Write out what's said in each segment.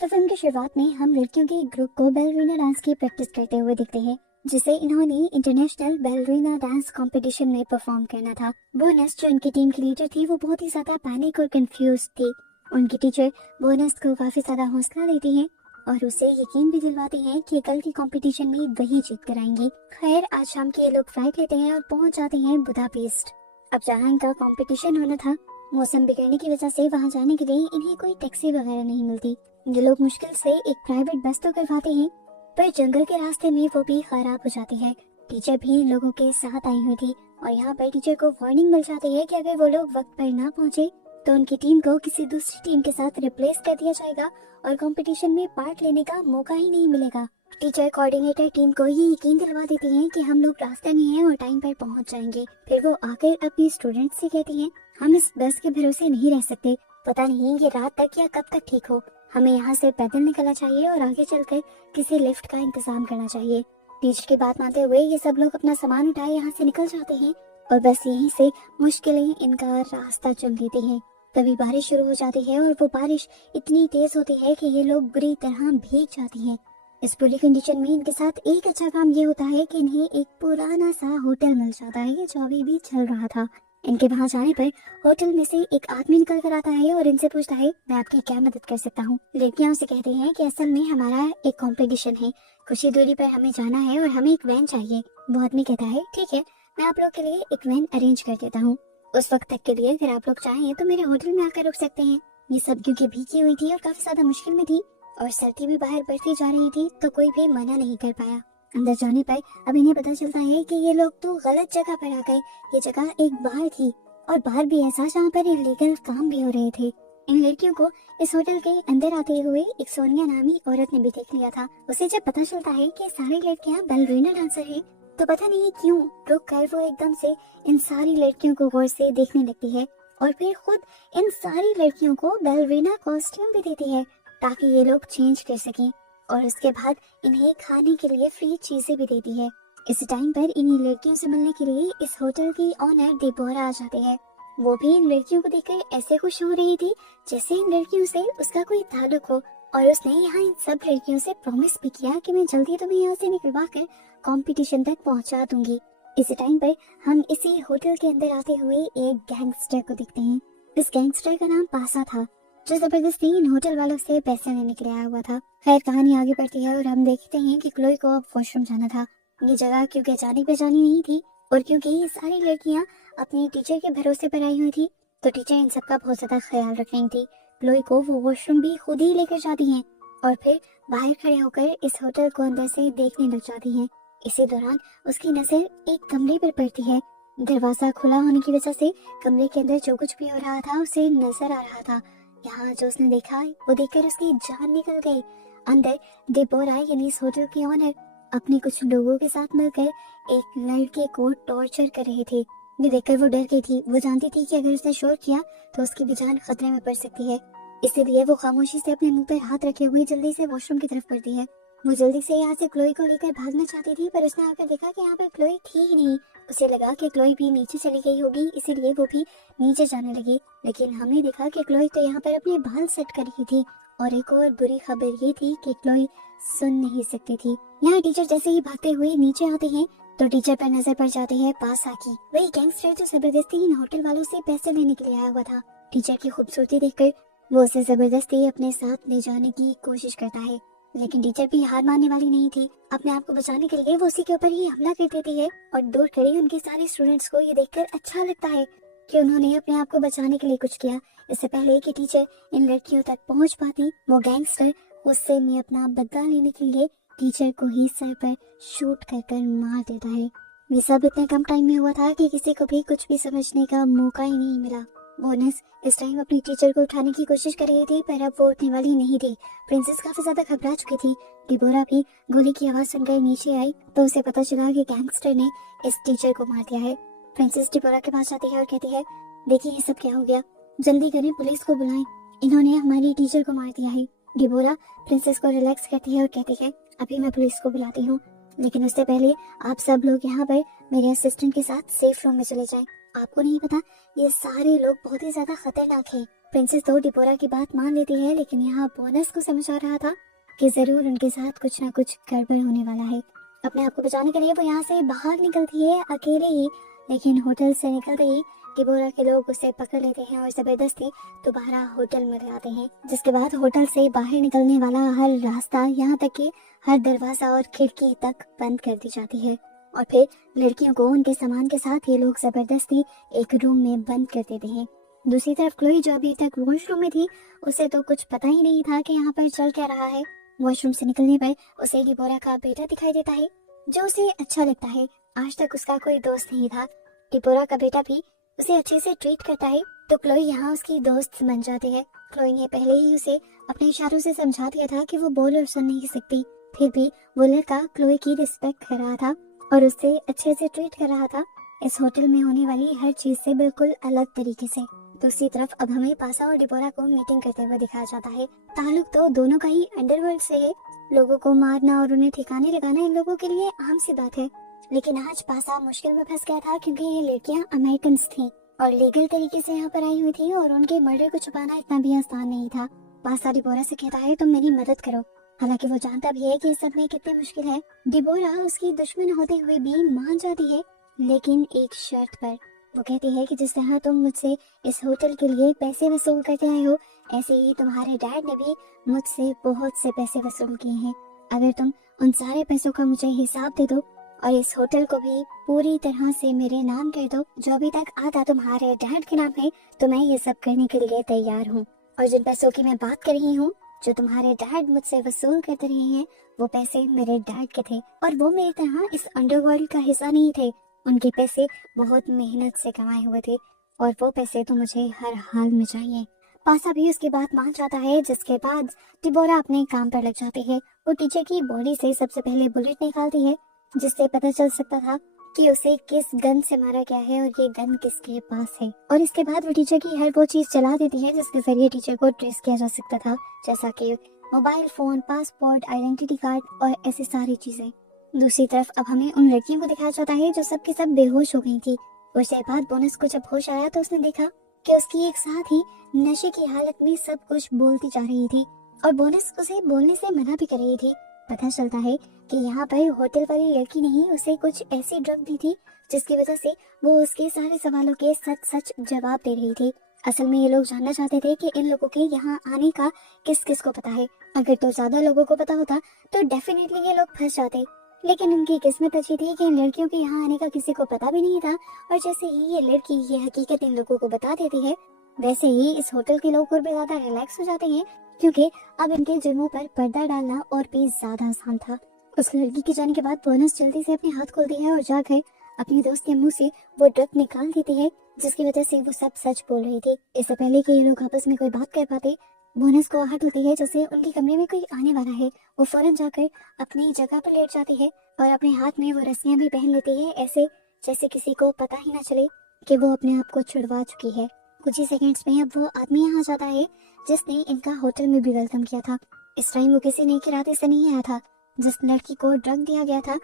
तो फिल्म की शुरुआत में हम लड़कियों के एक ग्रुप को बैलरीना डांस की प्रैक्टिस करते हुए दिखते हैं, जिसे इन्होंने इंटरनेशनल बैलरीना डांस कंपटीशन में परफॉर्म करना था। बोनस जो इनकी टीम की लीडर थी, वो बहुत ही ज्यादा पैनिक और कंफ्यूज थी। उनकी टीचर बोनस को काफी ज्यादा हौसला देती है और उसे यकीन भी दिलवाती है कि कल की कंपटीशन में वही जीत कर आएंगी। खैर, आज शाम के ये लोग फ्लाइट लेते हैं और पहुंच जाते हैं बुदापेस्ट। अब जहाँ इनका कंपटीशन होना था, मौसम बिगड़ने की वजह से वहाँ जाने के लिए इन्हें कोई टैक्सी वगैरह नहीं मिलती। ये लोग मुश्किल से एक प्राइवेट बस तो करवाते हैं, पर जंगल के रास्ते में वो भी खराब हो जाती है। टीचर भी इन लोगों के साथ आई हुई थी और यहाँ पर टीचर को वार्निंग मिल जाती है कि अगर वो लोग वक्त पर ना पहुंचे तो उनकी टीम को किसी दूसरी टीम के साथ रिप्लेस कर दिया जाएगा और कंपटीशन में पार्ट लेने का मौका ही नहीं मिलेगा। टीचर कोऑर्डिनेटर टीम को ये यकीन दिलवा देती हैं कि हम लोग रास्ते में हैं और टाइम पर पहुंच जाएंगे। फिर वो आकर अपनी स्टूडेंट्स से कहती हैं, हम इस बस के भरोसे नहीं रह सकते, पता नहीं ये रात तक या कब तक ठीक हो। हमें यहाँ से पैदल निकलना चाहिए और आगे चलकर किसी लिफ्ट का इंतजाम करना चाहिए। टीचर की बात मानते हुए ये सब लोग अपना सामान उठाए यहाँ से निकल जाते हैं और बस यहीं से मुश्किलें इनका रास्ता चुन लेती हैं। तभी बारिश शुरू हो जाती है और वो बारिश इतनी तेज होती है कि ये लोग बुरी तरह भीग जाती हैं। इस बुरी कंडीशन में इनके साथ एक अच्छा काम ये होता है कि इन्हें एक पुराना सा होटल मिल जाता है जो अभी भी चल रहा था। इनके वहां जाने पर होटल में से एक आदमी निकल कर आता है और इनसे पूछता है, मैं आपकी क्या मदद कर सकता हूँ। लड़कियां उसे कहते हैं कि असल में हमारा एक कंपटीशन है, कुछ ही दूरी पर हमें जाना है और हमें एक वैन चाहिए। वो आदमी कहता है, ठीक है, मैं आप लोग के लिए एक वैन अरेंज कर देता हूँ। उस वक्त तक के लिए अगर आप लोग चाहें तो मेरे होटल में आकर रुक सकते हैं। ये सब क्योंकि भीगी हुई थी और काफी ज्यादा मुश्किल में थी और सर्दी भी बाहर बढ़ती जा रही थी, तो कोई भी मना नहीं कर पाया। अंदर जाने पर अब इन्हें पता चलता है कि ये लोग तो गलत जगह पर आ गए। ये जगह एक बार थी और बाहर भी ऐसा जहाँ पर इलीगल काम भी हो रहे थे। इन लड़कियों को इस होटल के अंदर आते हुए एक सोनिया नामी औरत ने भी देख लिया था। उसे जब पता चलता है कि सारी लड़कियां बैलरीना डांसर हैं, तो पता नहीं क्यों रुक कर वो एकदम से इन सारी लड़कियों को गौर से देखने लगती है और फिर खुद इन सारी लड़कियों को बैलरीना कॉस्ट्यूम भी देती है ताकि ये लोग चेंज कर सकें और उसके बाद इन्हें खाने के लिए फ्री चीजें भी देती है। इस टाइम पर इन्हीं लड़कियों से मिलने के लिए इस होटल की ऑनर डिबोरा आ जाती है। वो भी इन लड़कियों को देखकर ऐसे खुश हो रही थी जैसे इन लड़कियों से उसका कोई ताल्लुक हो और उसने यहाँ इन सब लड़कियों से प्रॉमिस भी किया कि मैं जल्दी तुम्हें यहाँ से निकलवा कर कंपटीशन तक पहुँचा दूंगी। इस टाइम पर हम इसी होटल के अंदर आते हुए एक गैंगस्टर को देखते हैं। इस गैंगस्टर का नाम पासा था, जो जबरदस्ती इन होटल वालों से पैसे लेने के लिए आया हुआ था। खैर, कहानी आगे बढ़ती है और हम देखते हैं कि क्लोई को अब वॉशरूम जाना था। ये जगह क्योंकि जानी पहचानी नहीं थी और क्योंकि ये सारी लड़कियां अपनी टीचर के भरोसे पर आई हुई थी, तो टीचर इन सबका बहुत ज्यादा ख्याल रख रही थी। क्लोई को वो वॉशरूम भी खुद ही लेकर जाती हैं और फिर बाहर खड़े होकर इस होटल को अंदर से देखने लग जाती हैं। इसी दौरान उसकी नजर एक कमरे पर पड़ती है। दरवाजा खुला होने की वजह से कमरे के अंदर जो कुछ भी हो रहा था उसे नजर आ रहा था। यहाँ जो उसने देखा वो देखकर उसकी जान निकल गई। अंदर डिबोरा यानी इस होटल की ऑनर अपने कुछ लोगों के साथ मिलकर एक लड़के को टॉर्चर कर रहे थे। ये देखकर वो डर गई थी। वो जानती थी कि अगर उसने शोर किया तो उसकी भी जान खतरे में पड़ सकती है, इसीलिए वो खामोशी से अपने मुंह पर हाथ रखे हुए जल्दी से वॉशरूम की तरफ बढ़ती है। वो जल्दी से यहाँ से क्लोई को लेकर भागना चाहती थी, पर उसने आकर देखा कि यहाँ पर क्लोई थी ही नहीं। उसे लगा कि क्लोई भी नीचे चली गई होगी, इसीलिए वो भी नीचे जाने लगी। लेकिन हमने देखा कि क्लोई तो यहाँ पर अपने बाल सेट कर रही थी और एक और बुरी खबर ये थी कि क्लोई सुन नहीं सकती थी। यहाँ टीचर जैसे ही भागते हुए नीचे आते हैं तो टीचर पर नजर पड़ जाती है पासा की, वही गैंगस्टर जो जबरदस्ती इन होटल वालों से पैसे लेने के लिए आया हुआ था। टीचर की खूबसूरती देखकर वो उसे जबरदस्ती अपने साथ ले जाने की कोशिश करता है, लेकिन टीचर भी हार मानने वाली नहीं थी। अपने आप को बचाने के लिए वो उसी के ऊपर ही हमला कर देती है और दूर खड़े उनके सारे स्टूडेंट्स को ये देखकर अच्छा लगता है कि उन्होंने अपने आप को बचाने के लिए कुछ किया। इससे पहले कि टीचर इन लड़कियों तक पहुंच पाती, वो गैंगस्टर गुस्से में अपना बदला लेने के लिए टीचर को ही सर पर शूट कर मार देता है। ये सब इतने कम टाइम में हुआ था कि किसी को भी कुछ भी समझने का मौका ही नहीं मिला। बोनस इस टाइम अपनी टीचर को उठाने की कोशिश कर रही थी, पर अब वो उठने वाली नहीं थी। प्रिंसेस काफी ज्यादा घबरा चुकी थी। डिबोरा भी गोली की आवाज सुनकर नीचे आई तो उसे पता चला कि गैंगस्टर ने इस टीचर को मार दिया है। प्रिंसेस डिबोरा के पास जाती है और कहती है, देखिए ये सब क्या हो गया, जल्दी करें, पुलिस को बुलाएं, इन्होंने हमारी टीचर को मार दिया है। डिबोरा प्रिंसेस को रिलैक्स करती है और कहती है, अभी मैं पुलिस को बुलाती हूँ, लेकिन उससे पहले आप सब लोग यहाँ पर मेरे असिस्टेंट के साथ सेफ रूम में चले जाएं। आपको नहीं पता ये सारे लोग बहुत ही ज्यादा खतरनाक हैं। प्रिंसेस तो डिपोरा की बात मान लेती है, लेकिन यहाँ बोनस को समझ आ रहा था कि जरूर उनके साथ कुछ ना कुछ गड़बड़ होने वाला है। अपने आप को बचाने के लिए वो यहाँ से बाहर निकलती है अकेले ही, लेकिन होटल से निकलते ही डिबोरा के लोग उसे पकड़ लेते हैं और जबरदस्ती दोबारा होटल में ले आते हैं। जिसके बाद होटल से बाहर निकलने वाला हर रास्ता, यहाँ तक कि हर दरवाजा और खिड़की तक बंद कर दी जाती है और फिर लड़कियों को उनके सामान के साथ ये लोग जबरदस्ती एक रूम में बंद कर देते हैं। दूसरी तरफ क्लोई, जो अभी तक वॉशरूम में थी, उसे तो कुछ पता ही नहीं था कि यहाँ पर चल क्या रहा है। वॉशरूम से निकलने पर उसे डिबोरा का बेटा दिखाई देता है, जो उसे अच्छा लगता है। आज तक उसका कोई दोस्त नहीं था। डिबोरा का बेटा भी उसे अच्छे से ट्रीट करता है, तो क्लोई यहाँ उसकी दोस्त बन जाती है। क्लोई ने पहले ही उसे अपने इशारों से समझा दिया था कि वो बोल और सुन नहीं सकती, फिर भी वो लड़का क्लोई की रिस्पेक्ट कर रहा था और उससे अच्छे से ट्रीट कर रहा था, इस होटल में होने वाली हर चीज से बिल्कुल अलग तरीके से। दूसरी तरफ अब हमें पासा और डिबोरा को मीटिंग करते हुए दिखाया जाता है। ताल्लुक तो दोनों का ही अंडरवर्ल्ड से है। लोगों को मारना और उन्हें ठिकाने लगाना इन लोगों के लिए आम सी बात है, लेकिन आज पासा मुश्किल में फंस गया था क्योंकि ये लड़कियां अमेरिकन थी और लीगल तरीके से यहाँ पर आई हुई थी और उनके मर्डर को छुपाना इतना भी आसान नहीं था। पासा डिबोरा से कहता है तुम मेरी मदद करो, हालांकि वो जानता भी है कि सब में कितनी मुश्किल है। डिबोरा उसकी दुश्मन होते हुए भी मान जाती है, लेकिन एक शर्त पर। वो कहती है कि जिस तरह तुम मुझसे इस होटल के लिए पैसे वसूल करते आए हो, ऐसे ही तुम्हारे डैड ने भी मुझसे बहुत से पैसे वसूल किए हैं। अगर तुम उन सारे पैसों का मुझे हिसाब दे दो और इस होटल को भी पूरी तरह से मेरे नाम कर दो, जो अभी तक आता तुम्हारे डैड के नाम है, तो मैं ये सब करने के लिए तैयार हूँ। और जिन पैसों की मैं बात कर रही हूँ जो तुम्हारे डैड मुझसे वसूल करते रहे हैं, वो पैसे मेरे डैड के थे और वो मेरी तरह इस अंडरवर्ल्ड का हिस्सा नहीं थे। उनके पैसे बहुत मेहनत से कमाए हुए थे और वो पैसे तो मुझे हर हाल में चाहिए। पासा भी उसकी बात मान जाता है, जिसके बाद डिबोरा अपने काम पर लग जाती है। वो टीचर की बॉडी से सबसे पहले बुलेट निकालती है, जिससे पता चल सकता था कि उसे किस गन से मारा गया है और ये गन किसके पास है। और इसके बाद वो टीचर की हर वो चीज चला देती है जिसके जरिए टीचर को ट्रेस किया जा सकता था, जैसा कि mobile phone, passport, identity card और ऐसी सारी चीजें। दूसरी तरफ अब हमें उन लड़कियों को दिखाया जाता है जो सब की सब बेहोश हो गई थी। उसके बाद बोनस को जब होश आया तो उसने देखा कि उसकी एक साथ ही नशे की हालत में सब कुछ बोलती जा रही थी और बोनस उसे बोलने से मना भी कर रही थी। पता चलता है कि यहाँ पर होटल वाली लड़की ने ही उसे कुछ ऐसी ड्रग दी थी जिसकी वजह से वो उसके सारे सवालों के सच सच जवाब दे रही थी। असल में ये लोग जानना चाहते थे कि इन लोगों के यहाँ आने का किस किस को पता है। अगर तो ज्यादा लोगों को पता होता तो डेफिनेटली ये लोग फंस जाते, लेकिन उनकी किस्मत अच्छी थी कि इन लड़कियों के यहाँ आने का किसी को पता भी नहीं था। और जैसे ही ये लड़की ये हकीकत इन लोगों को बता देती है, वैसे ही इस होटल के लोग और भी ज्यादा रिलैक्स हो जाते हैं, क्योंकि अब इनके जुर्मों पर पर्दा डालना और भी ज्यादा आसान था। उस लड़की के जाने के बाद बोनस जल्दी से अपने हाथ खोलती है और जाकर अपने दोस्त के मुंह से वो ड्रग निकाल देती है, जिसकी वजह से वो सब सच बोल रही थी। इससे पहले कि ये लोग आपस में कोई बात कर पाते, बोनस को आहट होती है जैसे उनके कमरे में कोई आने वाला है। वो फौरन जाकर अपनी जगह पर लेट जाती है और अपने हाथ में वो रस्सियां भी पहन लेती है, ऐसे जैसे किसी को पता ही ना चले कि वो अपने आप को छुड़वा चुकी है। कुछ ही सेकंड्स में अब वो आदमी यहाँ जाता है जिसने इनका होटल में भी वेलकम किया था। इस टाइम वो किसी नेक इरादे से नहीं आया था। जिस लड़की को ड्रग दिया गया था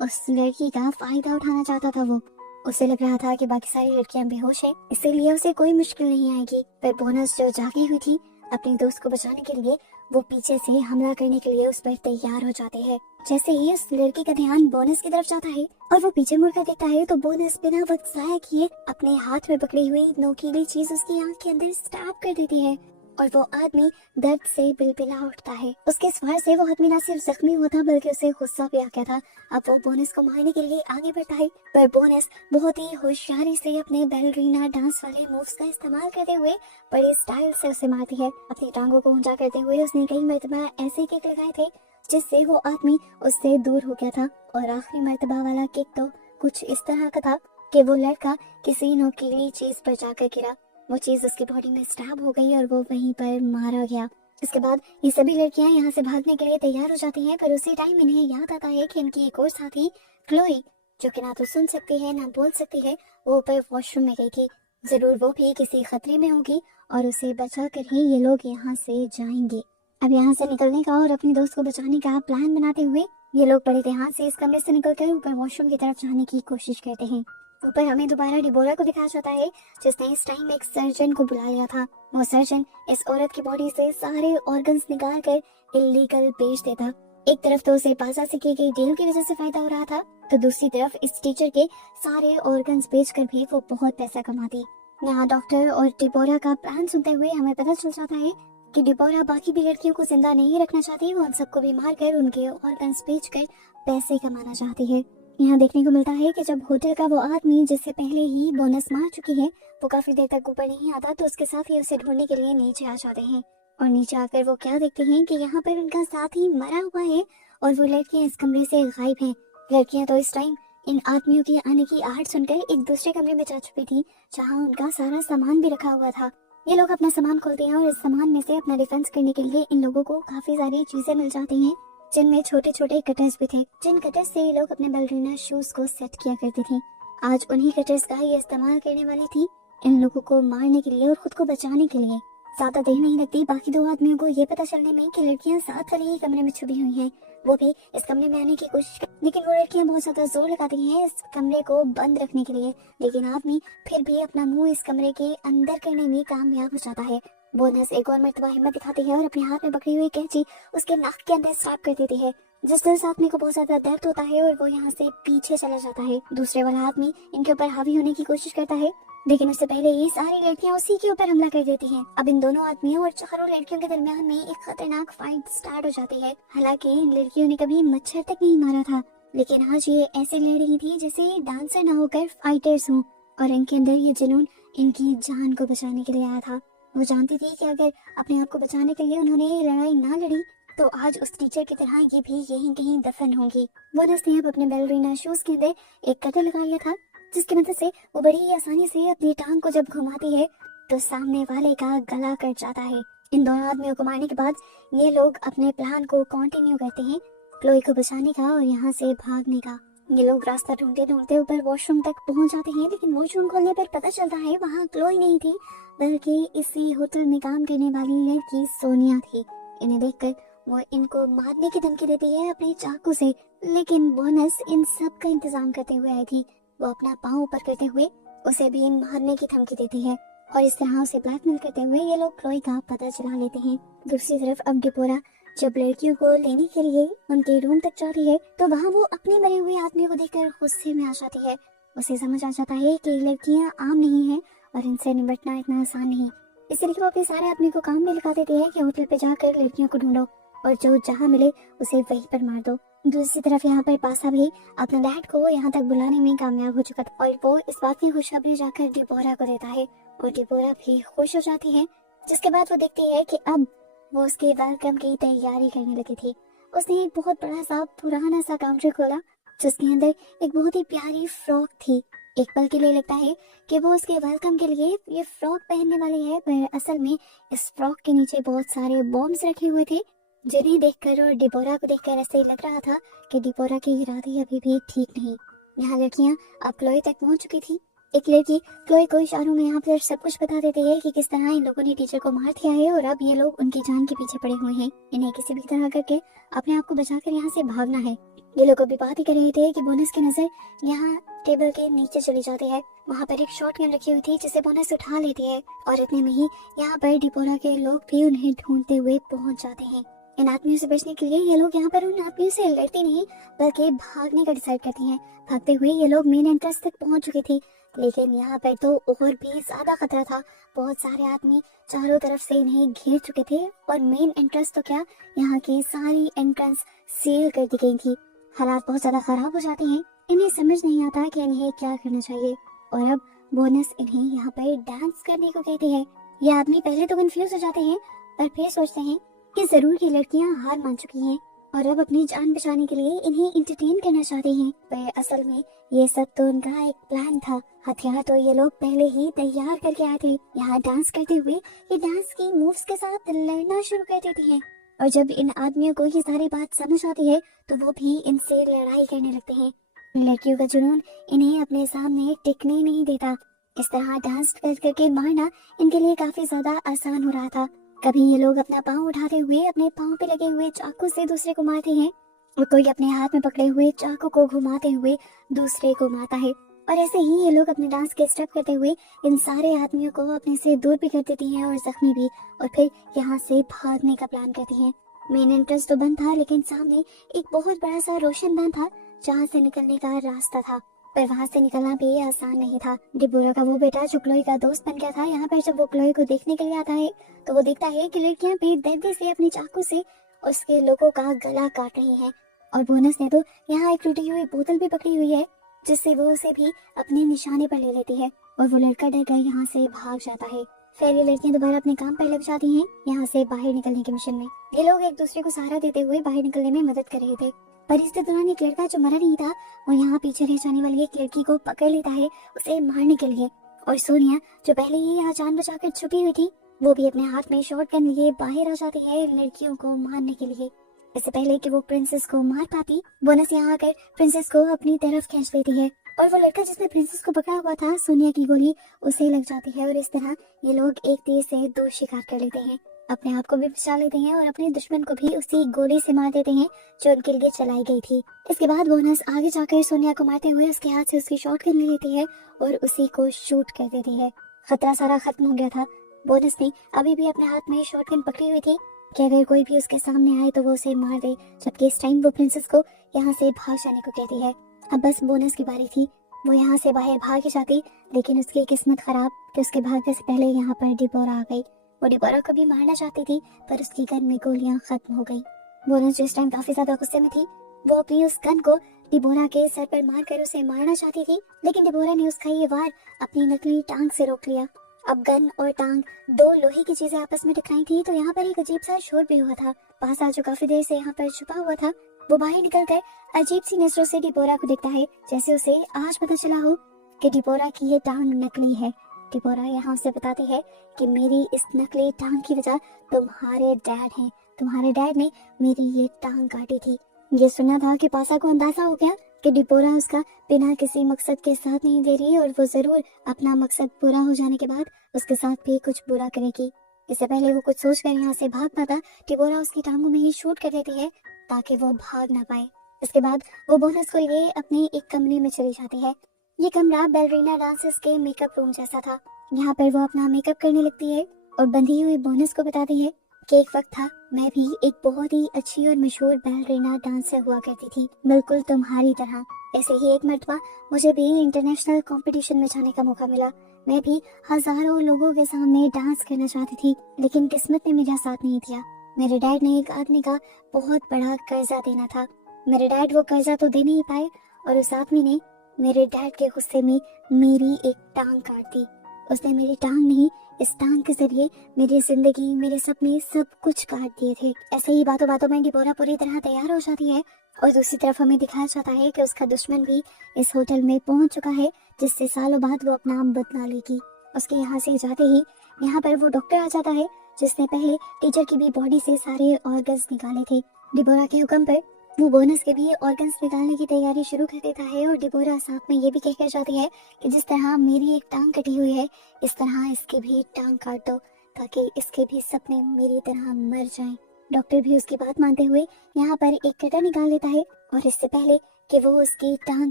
उस लड़की का फायदा उठाना चाहता था वो। उसे लग रहा था कि बाकी सारी लड़कियां बेहोश हैं, इसीलिए उसे कोई मुश्किल नहीं आएगी। पर बोनस जो जागी हुई थी अपने दोस्त को बचाने के लिए, वो पीछे से हमला करने के लिए उस पर तैयार हो जाते हैं। जैसे ही उस लड़की का ध्यान बोनस की तरफ जाता है और वो पीछे मुड़कर देखता है, तो बोनस बिना वक्त जाया किए अपने हाथ में पकड़ी हुई नोकीली चीज उसकी आंख के अंदर स्टैब कर देती है और वो आदमी दर्द से बिलबिला उठता है। उसके इस वार से वो आदमी न सिर्फ जख्मी हुआ था बल्कि उसे गुस्सा भी आ गया था। अब वो बोनस को मारने के लिए आगे बढ़ता है, पर बोनस बहुत ही होशियारी से अपने बैलरीना डांस वाले मूव्स का इस्तेमाल करते हुए बड़े स्टाइल से उसे मारती है। अपनी टांगों को ऊंचा करते हुए उसने कई मरतबा ऐसे किक लगाए थे जिससे वो आदमी उससे दूर हो गया था और आखिरी मरतबा वाला किक तो कुछ इस तरह का था कि वो लड़का किसी नोकीली चीज पर जाकर गिरा। वो चीज उसकी बॉडी में स्टैब हो गई और वो वहीं पर मारा गया। इसके बाद ये सभी लड़कियां यहाँ से भागने के लिए तैयार हो जाती हैं, पर उसी टाइम इन्हें याद आता है कि इनकी एक और साथी क्लोई, जो कि ना तो सुन सकती है ना बोल सकती है, वो ऊपर वॉशरूम में गई थी। जरूर वो भी किसी खतरे में होगी और उसे बचा कर ही ये लोग यहाँ से जाएंगे। अब यहाँ से निकलने का और अपने दोस्त को बचाने का प्लान बनाते हुए ये लोग बड़े ध्यान से इस कमरे से निकलकर ऊपर वॉशरूम की तरफ जाने की कोशिश करते हैं। ऊपर हमें दोबारा डिबोरा को दिखाया जाता है, जिसने इस टाइम एक सर्जन को बुला लिया था। वो सर्जन इस औरत की बॉडी से सारे ऑर्गन्स निकाल कर इलीगल बेच देता। एक तरफ तो उसे पासा से की गई डील की वजह से फायदा हो रहा था, तो दूसरी तरफ इस टीचर के सारे ऑर्गन्स बेचकर भी वो बहुत पैसा कमाती। यहाँ डॉक्टर और डिबोरा का प्लान सुनते हुए हमें पता चल जाता है कि डिबोरा बाकी भी लड़कियों को जिंदा नहीं रखना चाहती, वो उन सबको भी मारकर उनके ऑर्गन्स बेचकर पैसे कमाना चाहती है। यहाँ देखने को मिलता है कि जब होटल का वो आदमी जिससे पहले ही बोनस मार चुकी है वो काफी देर तक ऊपर नहीं आता, तो उसके साथ ही उसे ढूंढने के लिए नीचे आ जाते हैं। और नीचे आकर वो क्या देखते हैं कि यहाँ पर उनका साथी मरा हुआ है और वो लड़कियां इस कमरे से गायब हैं। लड़कियां तो इस टाइम इन आदमियों के आने की आहट सुनकर एक दूसरे कमरे में जा चुकी थी, जहाँ उनका सारा सामान भी रखा हुआ था। ये लोग अपना सामान खोलते हैं और इस सामान में से अपना डिफेंस करने के लिए इन लोगों को काफी सारी चीजें मिल जाती हैं, जिनमें छोटे छोटे कटर्स भी थे, जिन कटर्स से ये लोग अपने बैलरीना शूज को सेट किया करती थी। आज उन्हीं कटर्स का ये इस्तेमाल करने वाली थी इन लोगों को मारने के लिए और खुद को बचाने के लिए। ज्यादा देर नहीं लगती बाकी दो आदमियों को ये पता चलने में कि लड़कियां साथ वाले ही कमरे में छुपी हुई हैं। वो भी इस कमरे में आने की कोशिश कर, लेकिन वो लड़कियां बहुत ज्यादा जोर लगाती हैं इस कमरे को बंद रखने के लिए, लेकिन आदमी फिर भी अपना मुंह इस कमरे के अंदर करने में कामयाब हो जाता है। बोनस एक और मर्तबा हिम्मत दिखाती है और अपने हाथ में पकड़ी हुई कैंची उसके नाक के अंदर स्टॉप कर देती है, जिस तरह से आदमी को बहुत ज्यादा दर्द होता है और वो यहाँ से पीछे चला जाता है। दूसरे वाला आदमी इनके ऊपर हावी होने की कोशिश करता है, लेकिन उससे पहले ये सारी लड़कियां उसी के ऊपर हमला कर देती हैं। अब इन दोनों आदमियों और चारों लड़कियों के दरमियान में एक खतरनाक फाइट स्टार्ट हो जाती है। हालांकि इन लड़कियों ने कभी मच्छर तक नहीं मारा था, लेकिन आज ये ऐसे लड़ रही थी जैसे डांसर ना होकर फाइटर्स हों, और इनके अंदर ये जुनून इनकी जान को बचाने के लिए आया था। वो जानती थी कि अगर अपने आप को बचाने के लिए उन्होंने ये लड़ाई ना लड़ी तो आज उस टीचर की तरह ये भी यहीं कहीं दफन होंगी। बोनस ने अब अपने बैलरीना शूज के अंदर एक कटर लगा लिया था, जिसकी मदद से वो बड़ी ही आसानी से अपनी टांग को जब घुमाती है तो सामने वाले का गला कट जाता है। इन दोनों आदमियों को मारने के बाद ये लोग अपने प्लान को कंटिन्यू करते हैं, क्लोई को बचाने का और यहाँ से भागने का। ये लोग रास्ता ढूंढते ढूंढते ऊपर वॉशरूम तक पहुंच जाते हैं, लेकिन वॉशरूम खोलने पर पता चलता है वहाँ क्लोई नहीं थी, बल्कि इसी होटल में काम करने वाली लड़की सोनिया थी। इन्हें देखकर वो इनको मारने की धमकी देती है अपने चाकू से, लेकिन बोनस इन सब का इंतजाम करते हुए आई थी। वो अपना पाँव ऊपर करते हुए उसे भी मारने की धमकी देती है और इस तरह उसे ब्लैकमेल करते हुए ये लोग क्लोई का पता चला लेते हैं। दूसरी तरफ अब डिबोरा जब लड़कियों को लेने के लिए उनके रूम तक जाती है तो वहाँ वो अपने मरे हुए आदमी को देखकर गुस्से में आ जाती है। उसे समझ आ जाता है कि लड़कियां आम नहीं है और इनसे निपटना इतना आसान नहीं, इसलिए वो अपने सारे आदमी को काम में लगा देते हैं कि होटल पे जाकर लड़कियों को ढूंढो और जो जहाँ मिले उसे वहीं पर मार दो। दूसरी तरफ यहाँ पर पासा भी अपने डैड को यहाँ तक बुलाने में कामयाब हो चुका था और वो इस बात की खुशखबरी जाकर डिबोरा को देता है और डिबोरा भी खुश हो जाती है। जिसके बाद वो देखती है कि अब वो उसके वेलकम की तैयारी करने लगी थी। उसने एक बहुत बड़ा सा पुराना सा काउंटर खोला जिसके अंदर एक बहुत ही प्यारी फ्रॉक थी। एक पल के लिए लगता है कि वो उसके वेलकम के लिए ये फ्रॉक पहनने वाली है, पर असल में इस फ्रॉक के नीचे बहुत सारे बॉम्ब्स रखे हुए थे, जिन्हें देखकर और डिबोरा को देखकर ऐसे ही लग रहा था कि डिबोरा के इरादे अभी भी ठीक नहीं। यहाँ लड़कियां अब क्लोई तक पहुंच चुकी थी। एक लड़की क्लोई को इशारों में यहाँ पर सब कुछ बता देती है कि किस तरह इन लोगों ने टीचर को मार दिया है और अब ये लोग उनकी जान के पीछे पड़े हुए हैं। इन्हें किसी भी तरह करके अपने आप को बचाकर यहाँ से भागना है। ये लोग अभी बात ही कर रहे थे कि बोनस की नजर यहाँ टेबल के नीचे चली जाती है। वहाँ पर एक शॉटगन रखी हुई थी जिसे बोनस उठा लेती है और इतने में ही यहाँ पर डिबोरा के लोग भी उन्हें ढूंढते हुए पहुंच जाते हैं। इन आदमियों से बचने के लिए ये लोग यहाँ पर उन आदमियों से लड़ती नहीं बल्कि भागने का डिसाइड करती हैं। भागते हुए ये लोग मेन एंट्रेंस तक पहुंच चुकी थी, लेकिन यहाँ पर तो और भी ज्यादा खतरा था। बहुत सारे आदमी चारों तरफ से इन्हें घेर चुके थे और मेन एंट्रेंस तो क्या, यहाँ की सारी एंट्रेंस सील कर दी गई थी। हालात बहुत ज्यादा खराब हो जाते हैं। इन्हें समझ नहीं आता कि इन्हें क्या करना चाहिए और अब बोनस इन्हें यहाँ पर डांस करने को कहती है। ये आदमी पहले तो कंफ्यूज हो जाते हैं पर फिर सोचते हैं कि जरूर ये लड़कियां हार मान चुकी हैं और अब अपनी जान बचाने के लिए इन्हें इंटरटेन करना चाहती हैं, पर असल में ये सब तो उनका एक प्लान था। हथियार तो ये लोग पहले ही तैयार करके आए थे। यहाँ डांस करते हुए ये डांस की मूव्स के साथ लड़ना शुरू कर देती हैं और जब इन आदमियों को ये सारी बात समझ आती है तो वो भी इनसे लड़ाई करने लगते हैं। लड़कियों का जुनून इन्हें अपने सामने टिकने नहीं देता। इस तरह डांस कर करके मारना इनके लिए काफी ज्यादा आसान हो रहा था। कभी ये लोग अपना पाँव उठाते हुए अपने पाँव पे लगे हुए चाकू से दूसरे को मारते हैं और कोई अपने हाथ में पकड़े हुए चाकू को घुमाते हुए दूसरे को मारता है। और ऐसे ही ये लोग अपने डांस के स्टेप करते हुए इन सारे आदमियों को अपने से दूर भी कर देती हैं और जख्मी भी, और फिर यहाँ से भागने का प्लान करती हैं। मेन एंट्रेंस तो बंद था, लेकिन सामने एक बहुत बड़ा सा रोशनदान था जहाँ से निकलने का रास्ता था, पर वहाँ से निकलना भी आसान नहीं था। डिबोरा का वो बेटा जो क्लोई का दोस्त बन गया था, यहाँ पर जब वो क्लोई को देखने के लिए आता है तो वो देखता है कि लड़कियां बेदर्दी से अपनी चाकू से उसके लोगों का गला काट रही हैं, और बोनस ने तो यहाँ एक टूटी हुई बोतल भी पकड़ी हुई है जिससे वो उसे भी अपने निशाने पर ले लेती है, और वो लड़का डर कर यहाँ से भाग जाता है। फिर ये लड़कियां दोबारा अपने काम पर लग जाती हैं यहाँ से बाहर निकलने के मिशन में। ये लोग एक दूसरे को सहारा देते हुए बाहर निकलने में मदद कर रहे थे, पर इस दौरान एक लड़का जो मरा नहीं था वो यहाँ पीछे रह जाने वाली एक लड़की को पकड़ लेता है उसे मारने के लिए, और सोनिया जो पहले ही यहाँ जान बचाकर छुपी हुई थी वो भी अपने हाथ में शॉटगन लिए बाहर आ जाती है लड़कियों को मारने के लिए। इससे पहले कि वो प्रिंसेस को मार पाती, बोनस यहाँ आकर प्रिंसेस को अपनी तरफ खींच लेती है, और वो लड़का जिसने प्रिंसेस को पकड़ा हुआ था सोनिया की गोली उसे लग जाती है, और इस तरह ये लोग एक तीर से दो शिकार कर लेते हैं। अपने आप को भी बचा लेते हैं और अपने दुश्मन को भी उसी गोली से मार देते हैं जो उनके लिए चलाई गई थी। इसके बाद बोनस आगे जाकर सोनिया को मारते हुए उसके हाथ से उसकी शॉटगन ले लेती है और उसी को शूट कर देती है। खतरा सारा खत्म हो गया था। बोनस ने अभी भी अपने हाथ में शॉटगन पकड़ी हुई थी कि अगर कोई भी उसके सामने आए तो वो उसे मार दे, जबकि इस टाइम वो प्रिंसेस को यहाँ से भाग जाने को कहती है। अब बस बोनस की बारी थी, वो यहाँ से बाहर भाग जाती, लेकिन उसकी किस्मत खराब कि उसके भागने से पहले यहाँ पर डिबोरा आ गई। वो डिबोरा को भी मारना चाहती थी पर उसकी गन में गोलियां खत्म हो गई। बोनस जिस टाइम काफी ज्यादा गुस्से में थी, वो अपनी उस गन को डिबोरा के सर पर मारकर उसे मारना चाहती थी, लेकिन डिबोरा ने उसका ये वार अपनी नकली टांग से रोक लिया। अब गन और टांग दो लोहे की चीजें आपस में टकराई थी तो यहाँ पर एक अजीब सा शोर भी हुआ था। पासा जो काफी देर से यहाँ पर छुपा हुआ था वो बाहर निकलकर अजीब सी नजरों से डिबोरा को देखता है, जैसे उसे आज पता चला हो कि डिबोरा की ये टांग नकली है। डिबोरा यहाँ उसे बताती है कि मेरी इस नकली टांग की वजह तुम्हारे डैड हैं। तुम्हारे डैड ने मेरी ये टांग काटी थी। ये सुना था कि पासा को अंदाजा हो गया कि डिबोरा उसका बिना किसी मकसद के साथ नहीं दे रही है और वो जरूर अपना मकसद पूरा हो जाने के बाद उसके साथ भी कुछ बुरा करेगी। इससे पहले वो कुछ सोचकर यहाँ से भाग पाता, डिबोरा उसकी टांगों में ही शूट कर देती है ताकि वो भाग ना पाए। इसके बाद वो बोनस को लिए अपने एक कमरे में चली जाती है। ये कमरा बैलरीना डांसर्स के मेकअप रूम जैसा था। यहाँ पर वो अपना मेकअप करने लगती है और बंधी हुई बोनस को बताती है कि एक वक्त था मैं भी एक बहुत ही अच्छी और मशहूर बैलरीना डांसर हुआ करती थी, बिल्कुल तुम्हारी तरह। ऐसे ही एक मर्तबा मुझे भी इंटरनेशनल कंपटीशन में जाने का मौका मिला। मैं भी हजारों लोगों के सामने डांस करना चाहती थी, लेकिन किस्मत ने मेरा साथ नहीं दिया। मेरे डैड ने एक आदमी का बहुत बड़ा कर्जा देना था। मेरे डैड वो कर्जा तो दे नहीं पाए और उस आदमी ने मेरे डैड के गुस्से में मेरी एक टांग काट दी। उसने मेरी टांग नहीं, इस टांग के जरिए मेरी जिंदगी, मेरे सपने सब कुछ काट दिए थे। ऐसे ही बातों बातों में डिबोरा पूरी तरह तैयार हो जाती है और दूसरी तरफ हमें दिखाया जाता है कि उसका दुश्मन भी इस होटल में पहुंच चुका है, जिससे सालों बाद वो अपना नाम बदला लेगी। उसके यहाँ से जाते ही यहाँ पर वो डॉक्टर आ जाता है जिसने पहले टीचर की भी बॉडी से सारे ऑर्गन्स निकाले थे। डिबोरा के हुक्म पर वो बोनस के भी ऑर्गन्स निकालने की तैयारी शुरू कर देता है और डिबोरा साथ में ये भी कहकर जाती है कि जिस तरह मेरी एक टांग कटी हुई है इस तरह इसकी भी टांग काट दो ताकि इसके भी सपने मेरी तरह मर जाएं। डॉक्टर भी उसकी बात मानते हुए यहाँ पर एक कटर निकाल लेता है और इससे पहले कि वो उसकी टांग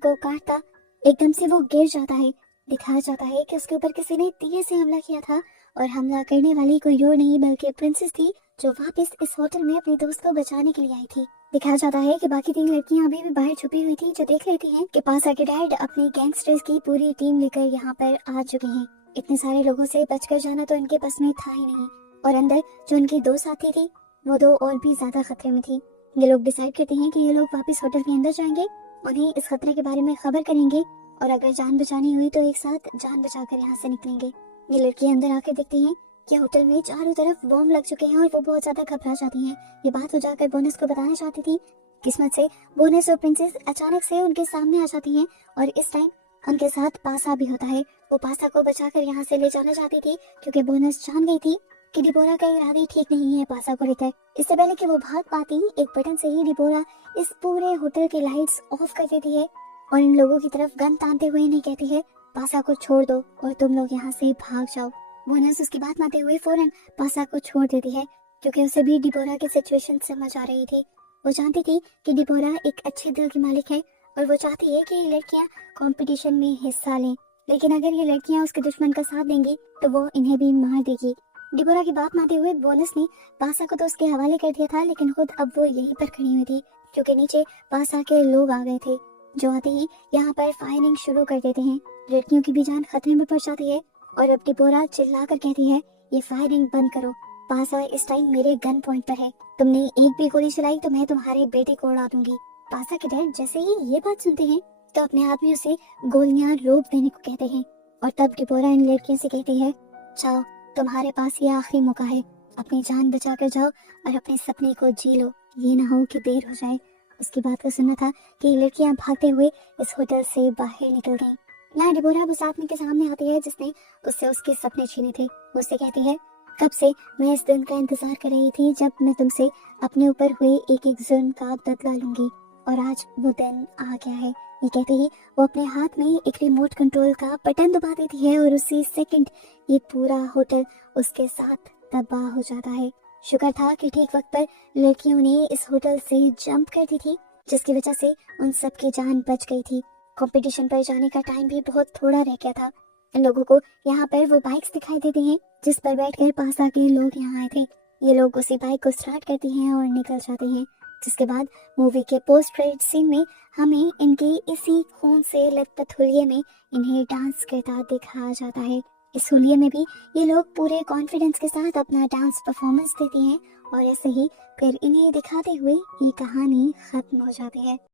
को काटता एकदम से वो गिर जाता है। दिखाया जाता है कि उसके ऊपर किसी ने तीर से हमला किया था और हमला करने वाली कोई और नहीं बल्कि प्रिंसेस थी जो वापस इस होटल में अपने दोस्त को बचाने के लिए आई थी। दिखाया जाता है कि बाकी 3 लड़कियां अभी भी बाहर छुपी हुई थी जो देख लेती हैं कि पासा के डैड अपनी गैंगस्टर्स की पूरी टीम लेकर यहाँ पर आ चुके हैं। इतने सारे लोगों से बचकर जाना तो इनके बस में था ही नहीं, और अंदर जो उनकी 2 साथी थी वो 2 और भी ज्यादा खतरे में थी। ये लोग डिसाइड करते हैं कि ये लोग वापस होटल के अंदर जाएंगे, उन्हें इस खतरे के बारे में खबर करेंगे और अगर जान बचानी हुई तो एक साथ जान बचाकर यहाँ से निकलेंगे। ये लड़की अंदर आकर देखती हैं कि होटल में चारों तरफ बॉम्ब लग चुके हैं और वो बहुत ज्यादा घबरा जाती हैं। ये बात हो जाकर बोनस को बताना चाहती थी। किस्मत से बोनस और प्रिंसेस अचानक से उनके सामने आ जाती हैं और इस टाइम उनके साथ पासा भी होता है। वो पासा को बचाकर यहाँ से ले जाना चाहती थी क्योंकि बोनस जान गई थी कि डिबोरा का इरादा ठीक नहीं है पासा को लेकर। इससे पहले कि वो भाग पाती एक बटन से ही डिबोरा इस पूरे होटल की लाइट्स ऑफ कर देती है और इन लोगों की तरफ गन तानते हुए नहीं कहती है पासा को छोड़ दो और तुम लोग यहाँ से भाग जाओ। बोनस उसकी बात मानते हुए फौरन पासा को छोड़ देती है क्योंकि उसे भी डिबोरा की सिचुएशन समझ आ रही थी। वो जानती थी कि डिबोरा एक अच्छे दिल की मालिक है और वो चाहती है कि ये लड़कियां कंपटीशन में हिस्सा लें, लेकिन अगर ये लड़कियां उसके दुश्मन का साथ देंगी तो वो इन्हें भी मार देगी। डिबोरा की बात मानते हुए बोनस ने पासा को तो उसके हवाले कर दिया था, लेकिन खुद अब वो यहीं पर खड़ी हुई थी क्योंकि नीचे पासा के लोग आ गए थे, जो आते ही यहाँ पर फायरिंग शुरू कर देते हैं। लड़कियों की भी जान खतरे में पड़ जाती है और अब डिबोरा चिल्ला कर कहती है, ये फायरिंग बंद करो। पासा इस टाइम मेरे गन पॉइंट पर है, तुमने एक भी गोली चलाई तो मैं तुम्हारे बेटे को उड़ा दूंगी। पासा के डैड जैसे ही ये बात सुनते हैं तो अपने आदमियों से गोलियां रोक देने को कहते हैं और तब डिबोरा इन लड़कियों से कहती है, जाओ, तुम्हारे पास ये आखिरी मौका है, अपनी जान बचा कर जाओ और अपने सपने को जी लो, ये ना हो कि देर हो जाए। उसकी बात को सुना था कि ये लड़कियां भागते हुए इस होटल से बाहर निकल गईं। यहाँ डिबोरा उस आदमी के सामने आती है जिसने उससे उसके सपने छीने थे। उससे कहती है, कब से मैं इस दिन का इंतजार कर रही थी जब मैं तुमसे अपने ऊपर हुए एक एक जुर्म का बदला लूंगी, और आज वो दिन आ गया है। ये कहते ही वो अपने हाथ में एक रिमोट कंट्रोल का बटन दबा देती है और उसी सेकंड ये पूरा होटल उसके साथ तबाह हो जाता है। शुक्र था कि ठीक वक्त पर लड़कियों ने इस होटल से जंप कर दी थी, जिसकी वजह से उन सब की जान बच गई थी। कंपटीशन पर जाने का टाइम भी बहुत थोड़ा रह गया था। इन लोगों को यहाँ पर वो बाइक्स दिखाई देती हैं जिस पर बैठकर पासा के लोग यहाँ आए थे। ये लोग उसी बाइक को स्टार्ट करती हैं और निकल जाते हैं, जिसके बाद मूवी के पोस्ट क्रेडिट सीन में हमें इनके इसी खून से लथपथ हुलिये में इन्हें डांस करता दिखाया जाता है। इस हुलिये में भी ये लोग पूरे कॉन्फिडेंस के साथ अपना डांस परफॉर्मेंस देती हैं और ऐसे ही फिर इन्हें दिखाते हुए ये कहानी खत्म हो जाती है।